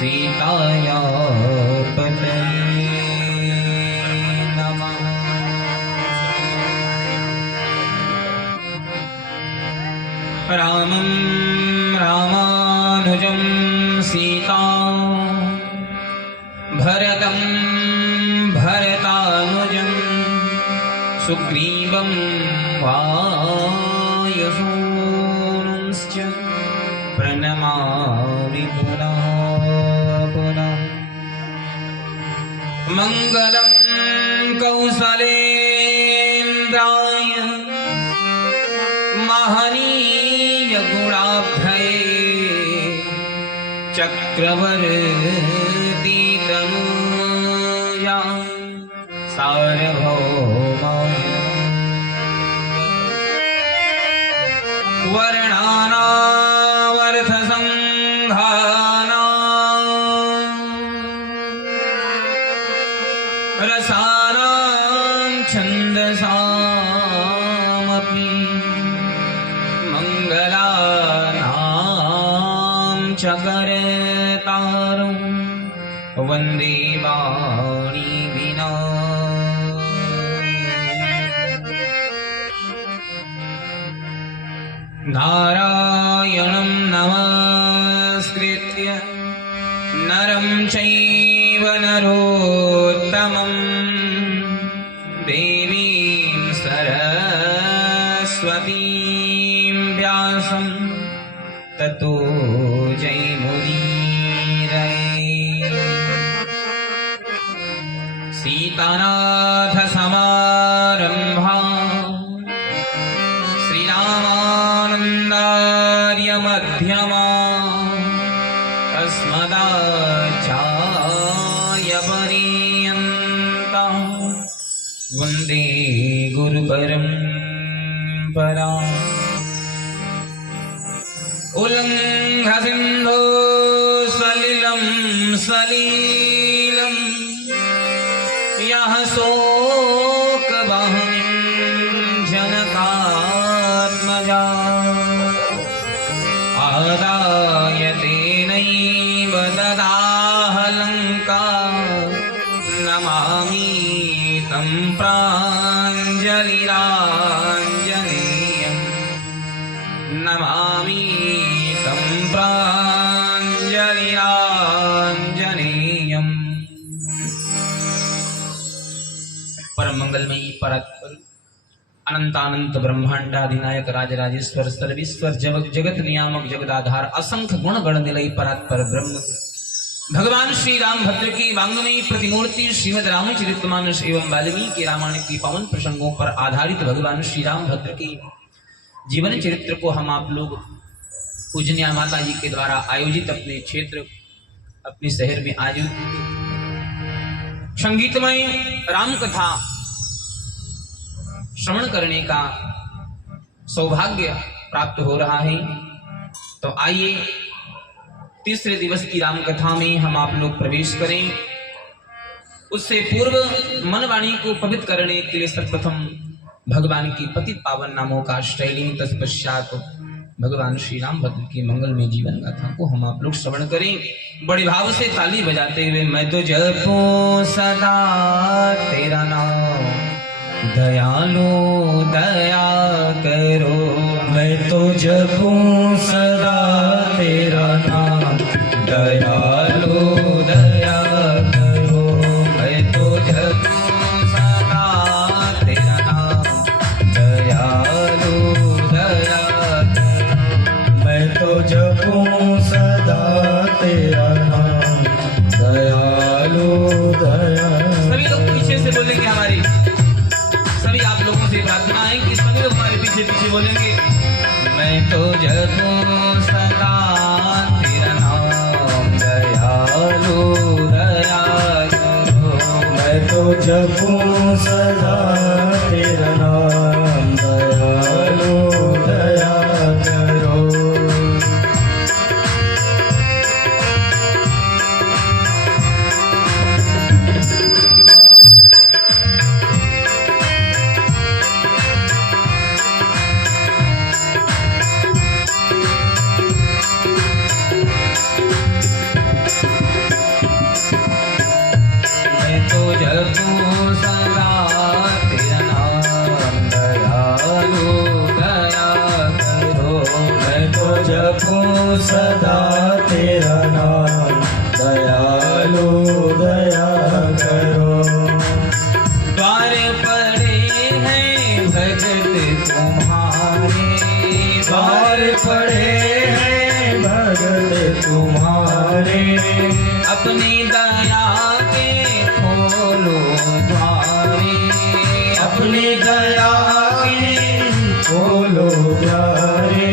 सीताया पतये नमः। रामं रामानुजं सीता भरतं भरतानुजं सुग्रीवं वायुसूनुंश्च प्रणमामि पुनः पुनः। मङ्गलं कौसलेन्द्राय महनीय गुणाभये चक्रवर्ती तनूजाय सार्वभौमाय वर्णानामर्थसंधानां रसानां छन्दसामपि मंगलानां च कर्तारं वन्दे वाणी विना। नारायणं नमस्कृत्य नरं चैव नरोत्तमं देवीं सरस्वतीं व्यासं ततो जयमुदीरये। सीतानाथसमारम्भां श्रीरामानन्दार्यमध्यमाम् अस्मदाचार्यपर्यन्तां वन्दे गुरुपरम्पराम्। उल्लङ्घसिन्धो सलिलं सलीलं यः शोकवह्निं जनकात्मजा आदाय तेनैव ददाह लङ्का नमामि तं प्राञ्जलिराञ्जनेयं नमामि तं प्राञ्जलिराञ्जनेयम्। परम मंगलमयी परात्पर अनंतानंत ब्रह्मांडाधिनायक राजराजेश्वर सर्वेश्वर जगत नियामक जगदाधार असंख्य गुण गण निलय परात्पर ब्रह्म भगवान श्री राम भद्र की वांग्मयी प्रतिमूर्ति श्रीमद रामचरितमानस एवं वाल्मीकि रामायण की पावन प्रसंगों पर आधारित भगवान श्री राम भद्र की जीवन चरित्र को हम आप लोग पूजनीय माता जी के द्वारा आयोजित अपने क्षेत्र अपने शहर में आयोजित संगीतमय राम कथा श्रवण करने का सौभाग्य प्राप्त हो रहा है। तो आइए तीसरे दिवस की राम कथा में हम आप लोग प्रवेश करें। उससे पूर्व मन वाणी को पवित्र करने के लिए सर्वप्रथम भगवान की पतित पावन नामों का आश्रय तत्पश्चात भगवान श्री राम भद्र की मंगलमय जीवन गाथा को हम आप लोग श्रवण करें बड़े भाव से ताली बजाते हुए। मैं तो जपूं सदा तेरा नाम दयालु दया करो, मैं तो जपूं सदा तेरा नाम दयालु दया करो। मैं तो जपूं सदा तेरा नाम दयालु दया करो। मैं तो जपूं सदा तेरा नाम दयालु दया। सभी लोग पीछे से बोलेंगे, हमारी सभी आप लोगों से प्रार्थना है कि सभी लोग हमारे पीछे पीछे बोलेंगे। मैं तो जपूं सदा तेरा नाम दयालु दया करो। मैं तो जपूं सदा तेरा नाम दयालु दया करो। जपूं सदा तेरा नाम, दयालु दया करो। द्वार पड़े हैं भगत तुम्हारे, द्वार पड़े हैं भगत तुम्हारे, अपनी दया के खोलो द्वारे, अपनी दया की खोलो द्वारे।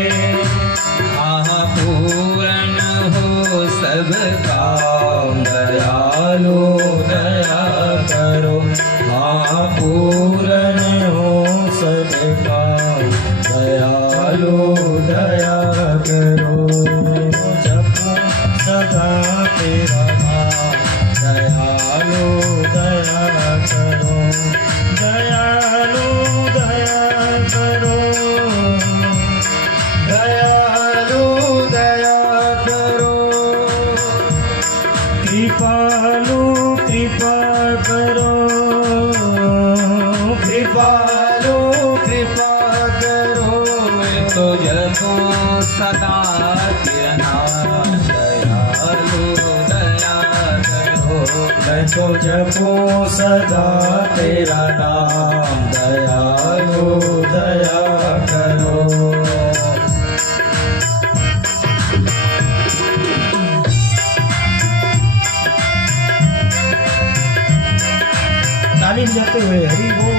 पूर्ण हो सब काम, दयालु दया करो। हाँ पूर्ण हो सब काम, दयालु दया करो। जपूं सदा तेरा नाम, दयालु दया करो। दयालु दया करो, दयालु दया करो। कृपालु कृपा करो, कृपालु कृपा करो। तो जपो सदा तेरा नाम, दयालु दया करो। मैं तो जपूं सदा तेरा नाम, दयालु दया करो। ताली बजाते हुए हरि बोल।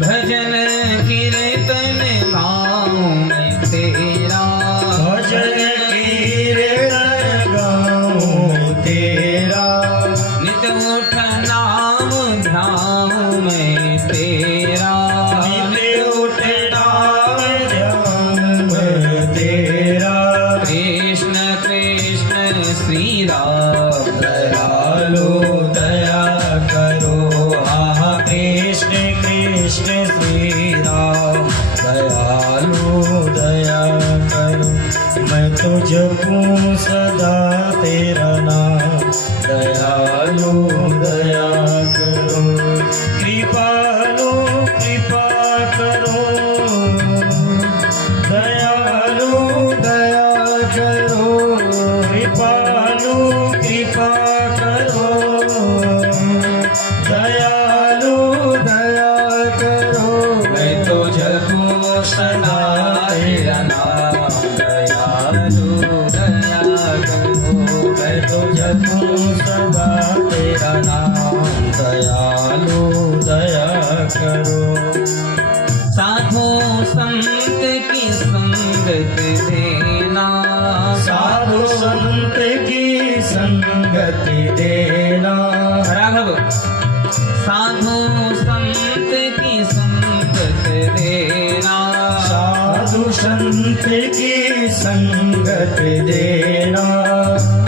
भजन कीर्तन गाऊं मैं तेरा, भजन कीर्तन गाऊं तेरा, नित उठ नाम ध्याऊं मैं तेरा, नित उठ नाम ध्यान मैं तेरा। कृष्ण कृष्ण श्री राम, दयालु दया करो। हाँ कृष्ण कृष्ण श्री राम, दयालु दया करो। मैं तो जपूं सदा तेरा नाम, दयालु दया करो। कृपालु कृपा करो, दयालु दया करो। कृपालु कृपा करो, दयालु दया करो। मैं तो जपूं सदा तेरा नाम, दयालु दया करो। मैं तो जपूं सदा तेरा नाम, दयालु दया करो। साधु संत की संगत देना, साधु संत की संगत देना, राघव। साधु संत की संगत देना, साधु संत की संगत देना।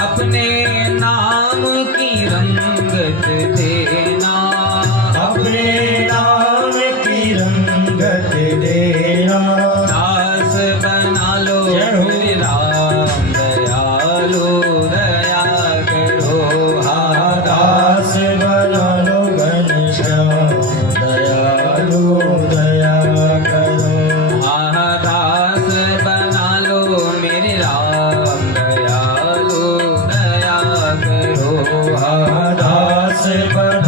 अपने नाम की रंगत देना, अपने नाम की रंगत देना। दास बना लो मेरे राम, दयालु दया करो। हाँ दास बना लो घनश्याम, दयालु दया करो। हाँ दास बना लो मेरे राम, दयालु दया करो। हाँ दास बना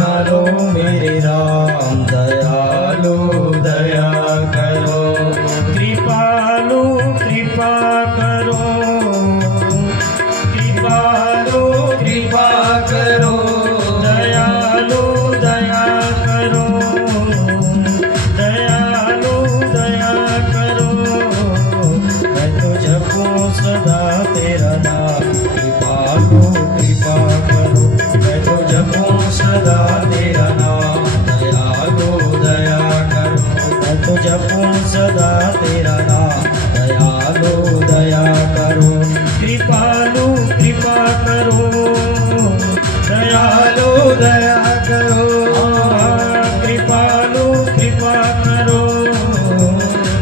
करो, कृपालु कृपा करो,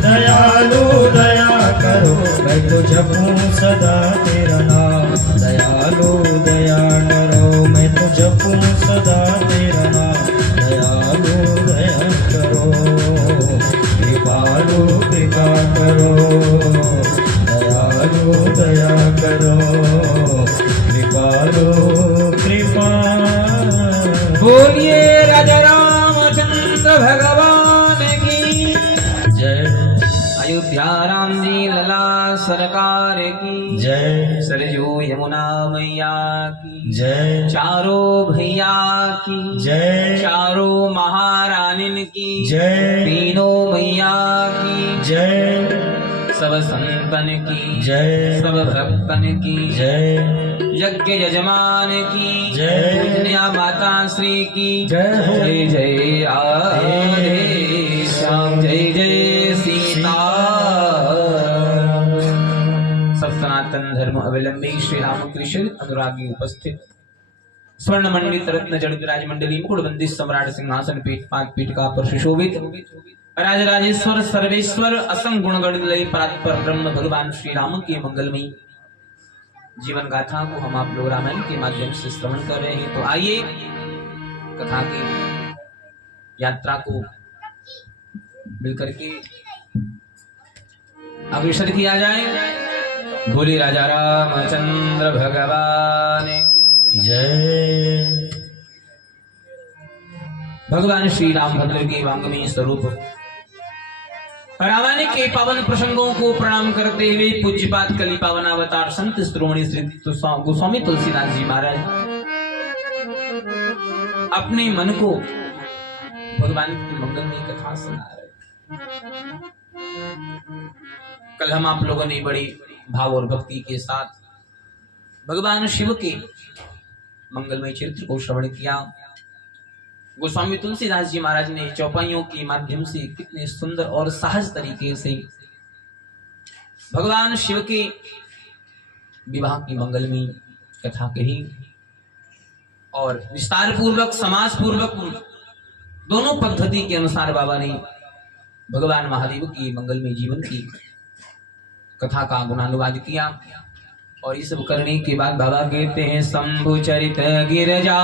दयालु दया करो, मैं तो जपूं सदा तेरा नाम। दयालु दया करो, मैं तो जपूं सदा तेरा नाम। दयालु दया करो, कृपालु कृपा करो, दयालु दया करो, कृपालु कृपा। बोलिए राजा रामचंद्र भगवान की जय। अयोध्या राम जी लला सरकार की जय। सरयू यमुना मैया की जय। चारों भैया की जय। चारों महारानिन की जय। तीनों मैया की जय। सब संतन की जय। सब भक्तन की जय। यज्ञ यजमान की जय। पूजनिया माता श्री की जय हो। जय जय राधे श्याम, जय जय सीता। सब सनातन धर्म अवलंबी श्री रामकृष्ण अनुरागी उपस्थित स्वर्ण मंडित रत्न जड़ित राजमंडली मुकुटबंदी सम्राट सिंहासन पीठ पाक पीठ का पर सुशोभित राजराजेश्वर सर्वेश्वर असंग गुणगण लय परात्पर ब्रह्म भगवान श्री राम के मंगलमयी जीवन गाथा को हम आप लोग रामायण के माध्यम से श्रवण कर रहे हैं। तो आइए कथा की यात्रा को मिलकर के अग्रसर किया जाए। बोले राजा रामचंद्र भगवान की जय। भगवान श्री रामभद्र के वांगमय स्वरूप रामायण के पावन प्रसंगों को प्रणाम करते हुए पूज्यपाद कली पावन अवतार संत श्रोमणी श्री गोस्वामी तुलसीदास जी महाराज अपने मन को भगवान की मंगलमयी कथा सुना रहे। कल हम आप लोगों ने बड़ी भाव और भक्ति के साथ भगवान शिव के मंगलमय चरित्र को श्रवण किया। गोस्वामी तुलसीदास जी महाराज ने चौपाइयों के माध्यम से कितने सुंदर और सहज तरीके से भगवान शिव के विवाह की मंगलमयी कथा कही और विस्तार पूर्वक समाज पूर्वक दोनों पद्धति के अनुसार बाबा ने भगवान महादेव की मंगलमय जीवन की कथा का गुणानुवाद किया। और ये सब करने के बाद बाबा कहते हैं शंभु चरित गिरजा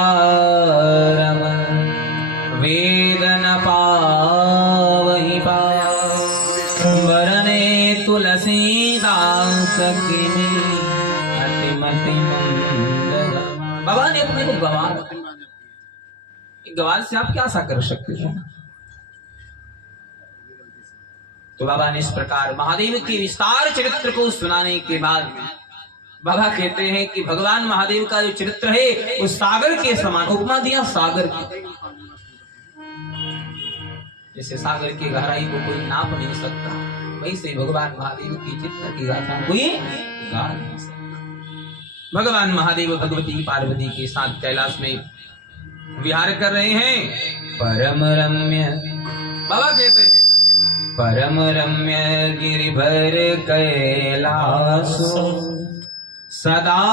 वेद न पावहि वरने तुलसीदास की अतिमति मंगल। बाबा ने अपने को गवार से आप क्या आशा कर सकते हैं। तो बाबा ने इस प्रकार महादेव के विस्तार चरित्र को सुनाने के बाद बाबा कहते हैं कि भगवान महादेव का जो चरित्र है वो सागर के समान, उपमा दिया सागर की। जैसे सागर की गहराई को कोई नाप नहीं सकता, वैसे भगवान महादेव की चित्र की गाथा कोई गा नहीं सकता। भगवान महादेव भगवती पार्वती के साथ कैलाश में विहार कर रहे हैं। परम रम्य बाबा कहते हैं परम रम्य गिरिभर कैलासो सदा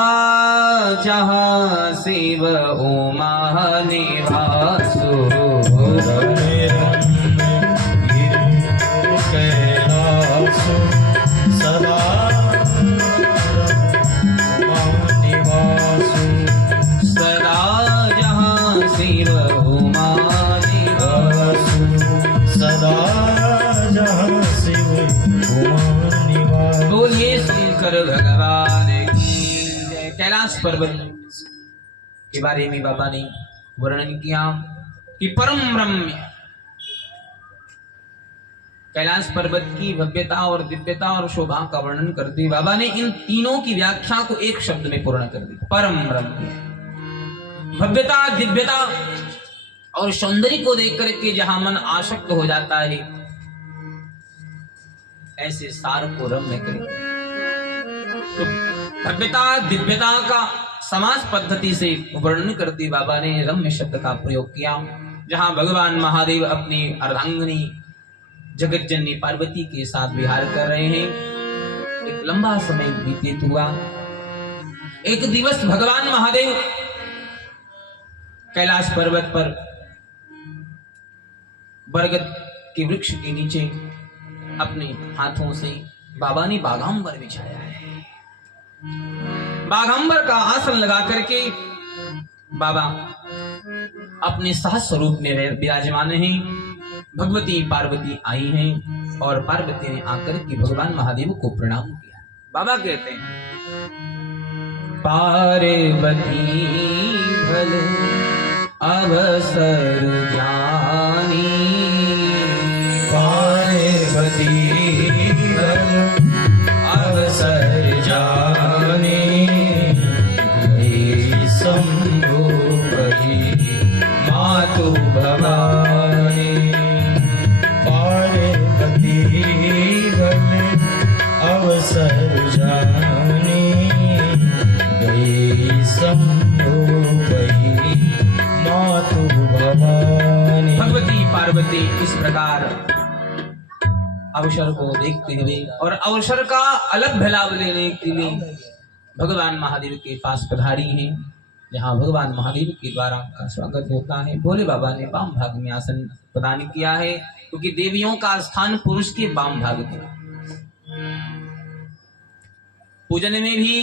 जहाँ शिव उमा निवासो। कैलासो सदा निवासो सदा जहाँ शिव उमा निवासो सदा जहाँ शिव उमा निवासो। बोलिए शंकर भगवान की जय। कैलाश पर्वत के बारे में बाबा ने वर्णन किया कि परम रम्य कैलाश पर्वत की भव्यता और दिव्यता और शोभा का वर्णन करते बाबा ने इन तीनों की व्याख्या को एक शब्द में पूर्ण कर दी। परम रम्य भव्यता, दिव्यता और सौंदर्य को देख करके जहां मन आसक्त हो जाता है ऐसे सार को रम्य करें। तो भव्यता दिव्यता का समास पद्धति से वर्णन करते बाबा ने रम्य शब्द का प्रयोग किया। जहां भगवान महादेव अपनी अर्धांगिनी जगत जननी पार्वती के साथ विहार कर रहे हैं। एक लंबा समय व्यतीत हुआ। एक दिवस भगवान महादेव कैलाश पर्वत पर बरगद के वृक्ष के नीचे अपने हाथों से बाबा ने बागांबर बिछाया है। बागांबर का आसन लगा करके बाबा अपने सहज स्वरूप में विराजमान हैं। भगवती पार्वती आई हैं और पार्वती ने आकर के भगवान महादेव को प्रणाम किया। बाबा कहते हैं पार्वती भल अवसर ज्ञानी, पार्वती भल अवसर जाने, गई शंभु कही मातु भवानी। पार्वती भल अवसर जाने, गई शंभु कही मातु भवानी। भगवती पार्वती इस प्रकार अवसर को देखते हुए और अवसर का अलग लाभ लेने के लिए भगवान महादेव के पास पधारी हैं, जहां भगवान महादेव के द्वारा उनका स्वागत होता है। भोले बाबा ने वाम भाग में आसन प्रदान किया है, क्योंकि देवियों का स्थान पुरुष के वाम भाग में। पूजन में भी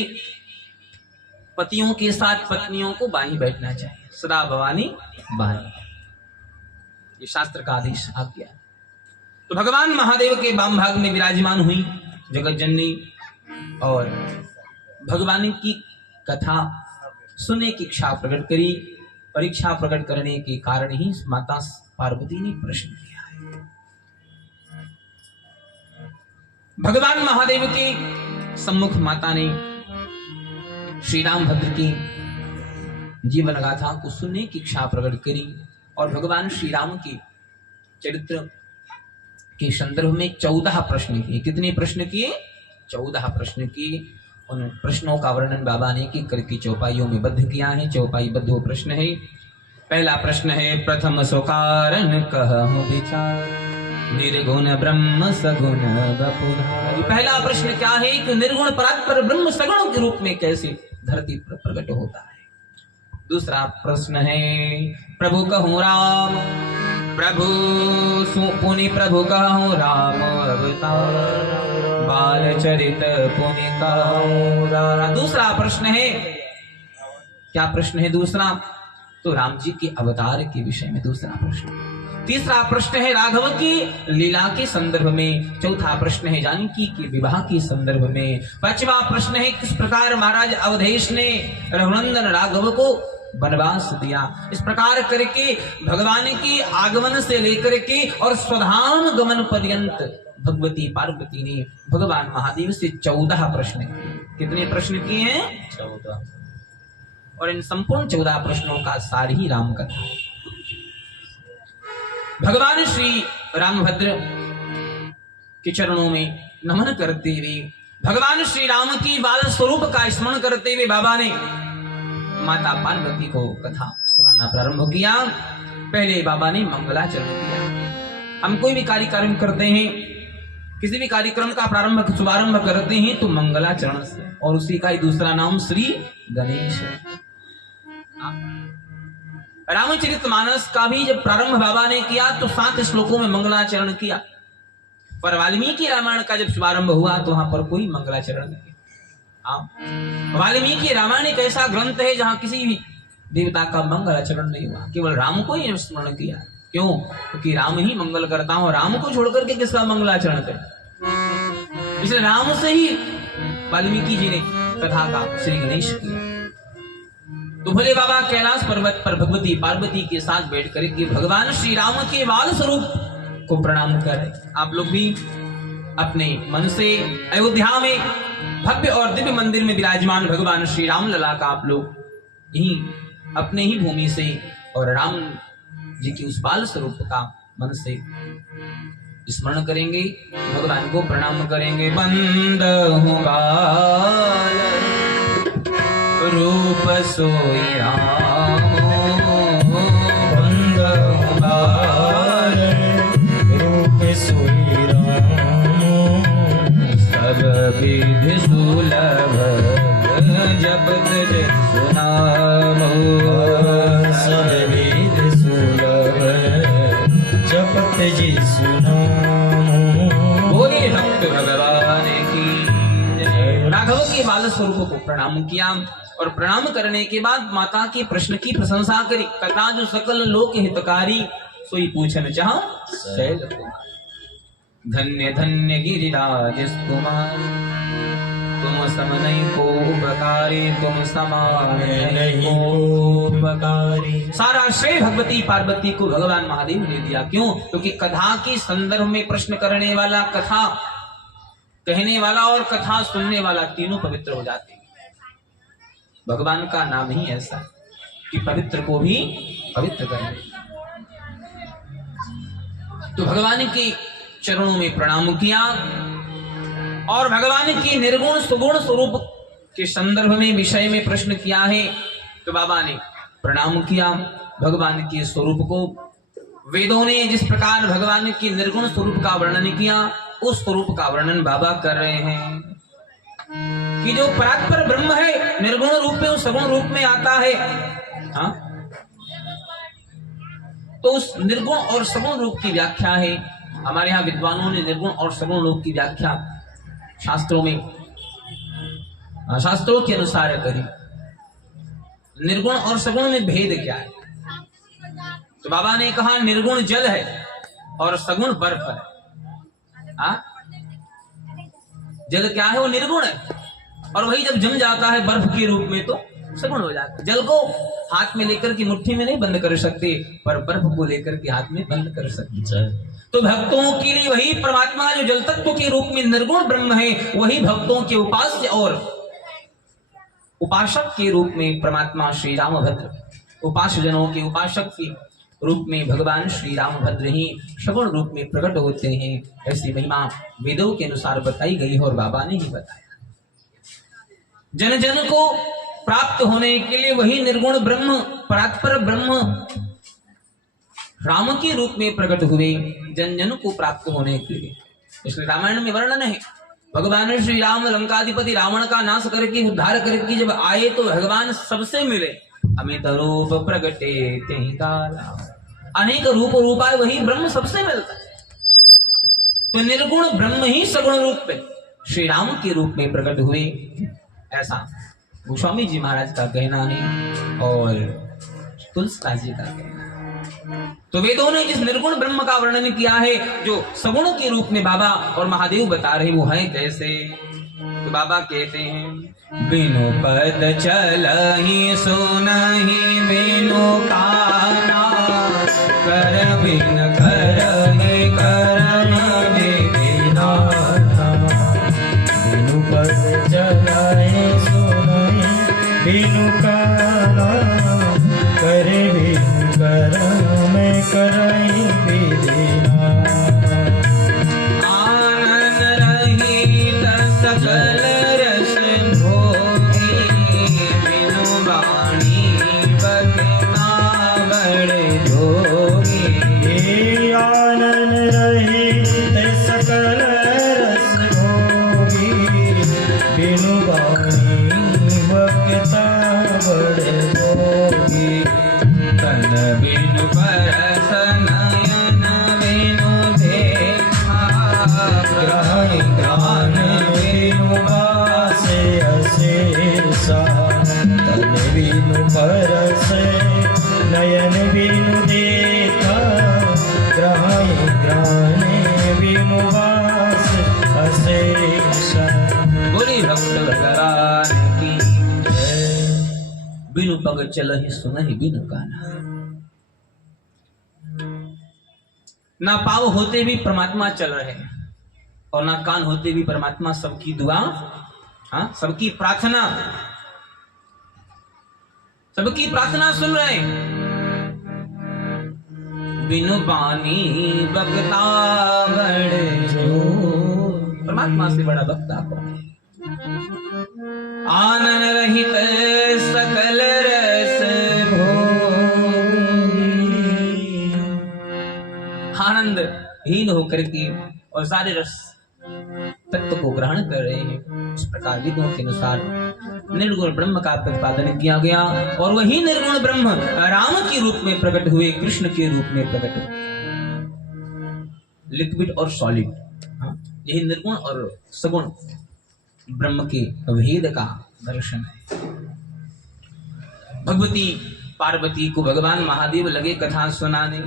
पतियों के साथ पत्नियों को बाहीं बैठना चाहिए, सदा भवानी बाहीं, ये शास्त्र का आदेश आज्ञा। तो भगवान महादेव के वाम भाग में विराजमान हुई जगत जननी और भगवान की कथा सुनने की इच्छा प्रकट करी, और इच्छा प्रकट करने के कारण ही माता पार्वती ने प्रश्न किया है। भगवान महादेव के सम्मुख माता ने श्री राम भद्र की जीवन गाथा को सुनने की इच्छा प्रकट करी, और भगवान श्री राम के चरित्र के संदर्भ में 14 प्रश्न किए। कितने प्रश्न किए? 14 प्रश्न किए। उन प्रश्नों का वर्णन बाबा ने की करके चौपाइयों में बद्ध किया है। चौपाई बद्ध वो प्रश्न है। पहला प्रश्न है प्रथम सोकारण कहूं विचार, निर्गुण ब्रह्म सगुण बपुधारी। पहला प्रश्न क्या है कि निर्गुण परात्पर ब्रह्म सगुण के रूप में कैसे धरती पर प्रकट होता है। दूसरा प्रश्न है प्रभु कहूं राम, प्रभु पुनि प्रभु कहूं राम अवतार, बाल चरित पुनि कहूं राम। दूसरा प्रश्न है, क्या प्रश्न है दूसरा? तो राम जी के अवतार के विषय में दूसरा प्रश्न। तीसरा प्रश्न है राघव की लीला के संदर्भ में। चौथा प्रश्न है जानकी के विवाह के संदर्भ में। पांचवा प्रश्न है किस प्रकार महाराज अवधेश ने रघुनंदन राघव को वनवास दिया। इस प्रकार करके भगवान के आगमन से लेकर के और स्वधाम गमन पर्यंत भगवती पार्वती ने भगवान महादेव से 14 प्रश्न किए। कितने प्रश्न किए हैं? 14। और इन संपूर्ण 14 प्रश्नों का सार ही राम कथा। भगवान श्री रामभद्र के चरणों में नमन करते हुए, भगवान श्री राम की बाल स्वरूप का स्मरण करते हुए बाबा ने माता पार्वती को कथा सुनाना प्रारंभ किया। पहले बाबा ने मंगलाचरण किया। हम कोई भी कार्यक्रम करते हैं, किसी भी कार्यक्रम का शुभारंभ करते हैं तो मंगलाचरण से, और उसी का ही दूसरा नाम श्री गणेश। रामचरितमानस का भी जब प्रारंभ बाबा ने किया तो 7 श्लोकों में मंगलाचरण किया, पर वाल्मीकि रामायण का जब शुभारंभ हुआ तो वहां पर कोई मंगलाचरण नहीं। वाल्मीकि रामायण एक ऐसा ग्रंथ है जहां किसी भी देवता का मंगलाचरण नहीं हुआ, केवल राम को ही स्मरण किया। क्यों? क्योंकि राम ही मंगल करता हूं, राम को छोड़ करके किसका मंगलाचरण करे। इसलिए राम से ही वाल्मीकि जी ने कथा का श्री गणेश किया। तो भोले बाबा कैलाश पर्वत पर भगवती पार्वती के साथ बैठ करके भगवान श्री राम के बाल स्वरूप को प्रणाम करें। आप लोग भी अपने मन से अयोध्या में भव्य और दिव्य मंदिर में विराजमान भगवान श्री राम लला का आप लोग यही अपने ही भूमि से और राम जी की उस बाल स्वरूप का मन से स्मरण करेंगे, भगवान को प्रणाम करेंगे। बंद हूँ बाल रूप सोई राम, बंद हूँ बाल रूप सोई राम, सब विधि सुलभ जब तुझ सुनामो, सब स्वरूप को प्रणाम किया और प्रणाम करने के बाद माता के प्रश्न की प्रशंसा करी। कथा जो सकल लोक हितकारी सोई पूछन चाह शैल कुमार। धन्य धन्य गिरिराज कुमार तुम सम नहीं को उपकारी, तुम समान नहीं को उपकारी। सारा श्रेय भगवती पार्वती को भगवान महादेव ने दिया। क्यों? क्योंकि कथा के संदर्भ में प्रश्न करने वाला, कथा कहने वाला और कथा सुनने वाला तीनों पवित्र हो जाते हैं। भगवान का नाम ही ऐसा कि पवित्र को भी पवित्र करे। तो भगवान के चरणों में प्रणाम किया और भगवान के निर्गुण सुगुण स्वरूप के संदर्भ में विषय में प्रश्न किया है। तो बाबा ने प्रणाम किया भगवान के स्वरूप को। वेदों ने जिस प्रकार भगवान के निर्गुण स्वरूप का वर्णन किया, उस स्वरूप का वर्णन बाबा कर रहे हैं कि जो परात्पर ब्रह्म है, निर्गुण रूप में सगुण रूप में आता है। हाँ, तो उस निर्गुण और सगुण रूप की व्याख्या है। हमारे यहाँ विद्वानों ने निर्गुण और सगुण रूप की व्याख्या शास्त्रों में, शास्त्रों के अनुसार करी। निर्गुण और सगुण में भेद क्या है? तो बाबा ने कहा निर्गुण जल है और सगुण बर्फ है। जल क्या है? वो निर्गुण है और वही जब जम जाता है बर्फ के रूप में तो सगुण हो जाता है। जल को हाथ में लेकर के मुट्ठी में नहीं बंद कर सकते, पर बर्फ को लेकर के हाथ में बंद कर सकते। तो भक्तों के लिए वही परमात्मा जो जल तत्व के रूप में निर्गुण ब्रह्म है, वही भक्तों के उपास्य और उपासक के रूप में परमात्मा श्री रामभद्र, उपास्य जनों के उपासक के रूप में भगवान श्री रामभद्र ही सगुण रूप में प्रकट होते हैं। ऐसी महिमा वेदों के अनुसार बताई गई है और बाबा ने ही बताया। जन जन को प्राप्त होने के लिए वही निर्गुण ब्रह्म, परात्पर ब्रह्म राम के रूप में प्रकट हुए, जन जन को प्राप्त होने के लिए। इसलिए रामायण में वर्णन है, भगवान श्री राम लंकाधिपति रावण का नाश करके उद्धार करके जब आए तो भगवान सबसे मिले। अमित रूप प्रगटे तेहि काला, अनेक रूप रूपाए वही ब्रह्म सबसे मिलता है। तो निर्गुण ब्रह्म ही सगुण रूप में श्री राम के रूप में प्रकट हुए, ऐसा गोस्वामी जी महाराज का कहना है और तुलसीदास जी का कहना है। तो वेदों ने जिस निर्गुण ब्रह्म का वर्णन किया है, जो सगुण के रूप में बाबा और महादेव बता रहे, वो है कैसे? तो बाबा कहते हैं बिनु पद चलहि सुनहि बिनु काना, कर बिन करहि करन विधिनाथा। बिनु पद चलहि सुनहि बिनु काना, करे बिनु करन मैं करहि विधिनाथा। आनंद रहित सकल रस भोगी, बिनु वाणी बतना बड़े जोगी। आनंद रहित सकल रस भोगी, बिनु वाणी बकता बड़े जोगी। तन बिनु परस नयन बिनु देखा, ग्रहण गान बिनु वासे अशेषा। तन बिनु परस नयन बिनु देखा, ग्रहण गान बिनु वास अशेषा। बोली भक्त भगवान की जय। बिनु पग चलहि सुनहि बिनु काना। ना पाव होते भी परमात्मा चल रहे हैं और ना कान होते भी परमात्मा सबकी दुआ, हाँ, सबकी प्रार्थना सुन रहे हैं। बिनु बानी बकता बड़े जो, परमात्मा से बड़ा भक्ता कौन है? आनंद रहित सकल रस भोगी, आनंद हीन होकर के और सारे रस तत्व को ग्रहण कर रहे हैं। इस प्रकार विदों के अनुसार निर्गुण ब्रह्म का प्रतिपादन किया गया और वही निर्गुण ब्रह्म राम के रूप में प्रकट हुए, कृष्ण के रूप में प्रकट हुए। लिक्विड और सॉलिड, यही निर्गुण और सगुण ब्रह्म के भेद का दर्शन है। भगवती पार्वती को भगवान महादेव लगे कथा सुनाने।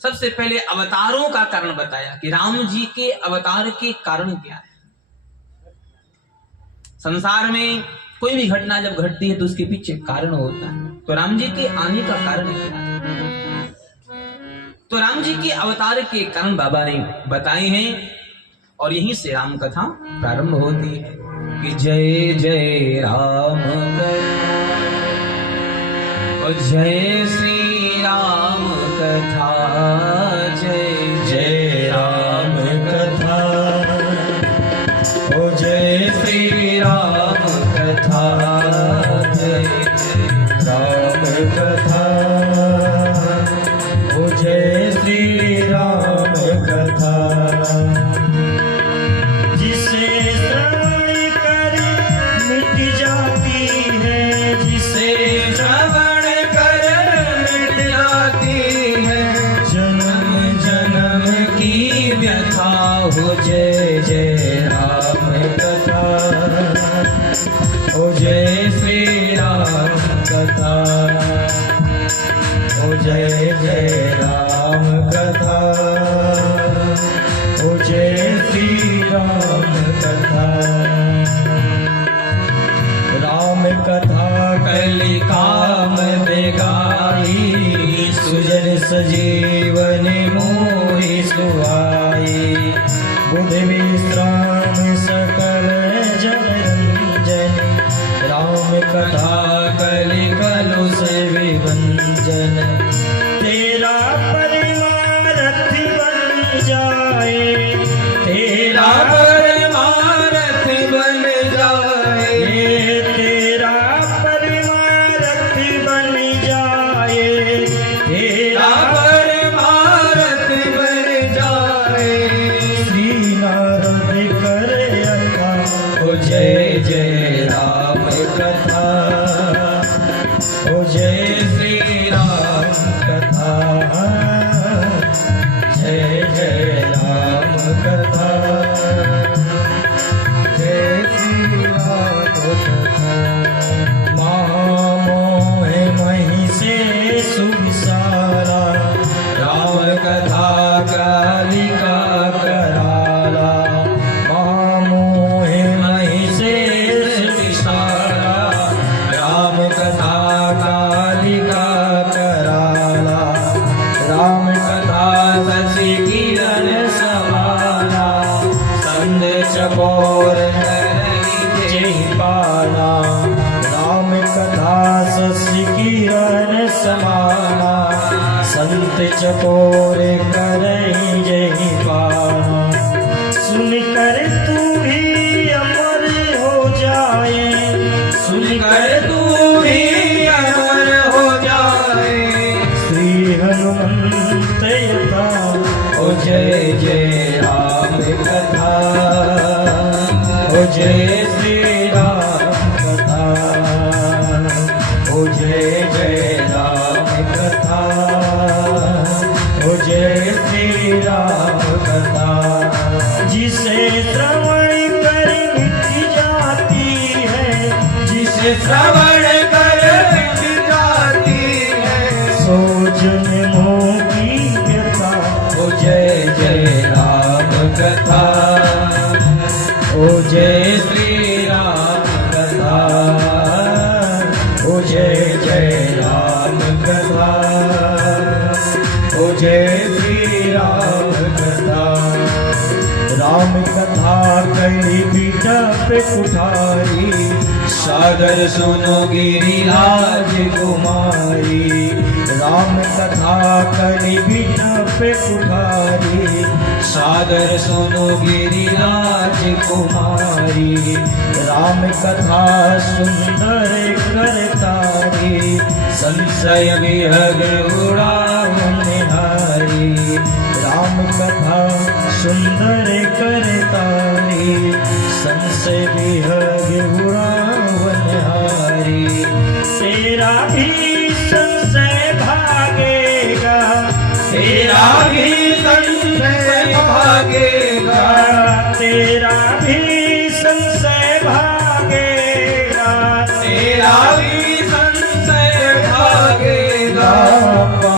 सबसे पहले अवतारों का कारण बताया कि राम जी के अवतार के कारण क्या है। संसार में कोई भी घटना जब घटती है तो उसके पीछे कारण होता है। तो राम जी के आने का कारण क्या है? तो राम जी के अवतार के कारण बाबा ने बताए हैं और यहीं से राम कथा प्रारंभ होती है कि जय जय राम कथा और जय श्री राम कथा, जय जय राम कथा ओ जय श्री राम कथा, जय राम कथा ओ जय श्री राम कथा। जिसे श्रवण कर मिट जाती है, जिसे श्रवण कर मिट जाती है जन्म जन्म की व्यथा हो जय जय राम कथा ओ जय श्री राम कथा ओ जय जय राम कथा ओ जय श्री राम कथा। राम कथा कलि काम बेगाई, सुजन सजीवन मोहि सुहाई। बुध विश्राम सकल जन रंजन, राम कथा कलि कलुष विभंजन। तेरा परमारथ बन जाए, तेरा परमारथ बन जाए, तेरा परमारथ बन जाए, तेरा परमारथ बन जाए। श्री नारद कर अथा ओ जय जय राम कथा ओ जय श्री राम कथा, जय जय राम कथा, जय श्री राम कथा। महामोह मही से सुविसारा, राम कथा कालिका कराला। महामोह मही से सुविसारा, राम कथा कालिका कराला। राम कथा शशि किरण समाना, संद चकोर जय पाना। राम कथा शशि किरण समाना, संत चकोर करई जय पाना। सुनकर तू भी अमर हो जाए, सुनकर तू भी अमर हो जाए। श्री हनुमंत यथा ओ जय जय राम कथा ओ जय श्री राम कथा ओ जय जय राम कथा ओ जय श्री राम कथा। जिसे श्रवण कर मिट जाती है, जिसे श्रवण कर मिट जाती है, सो जन मोह की व्यथा ओ जय जय राम कथा ओ जय श्री राम कथा ओ जय जय राम कथा ओ जय श्री राम कथा। राम कथा कली बीटा पे कुठारी, सागर सुनो गिरिराज कुमारी। राम कथा कली बीटा पे कुठारी, सागर सुनो गिरिराज कुमारी। राम कथा सुंदर करतारी, संशय विहग उड़ावन हारी। राम कथा सुंदर करतारी, संशय विहग उड़ावन हारी। तेरा भी संशय भागेगा, तेरा भी संशय भागेगा, तेरा भी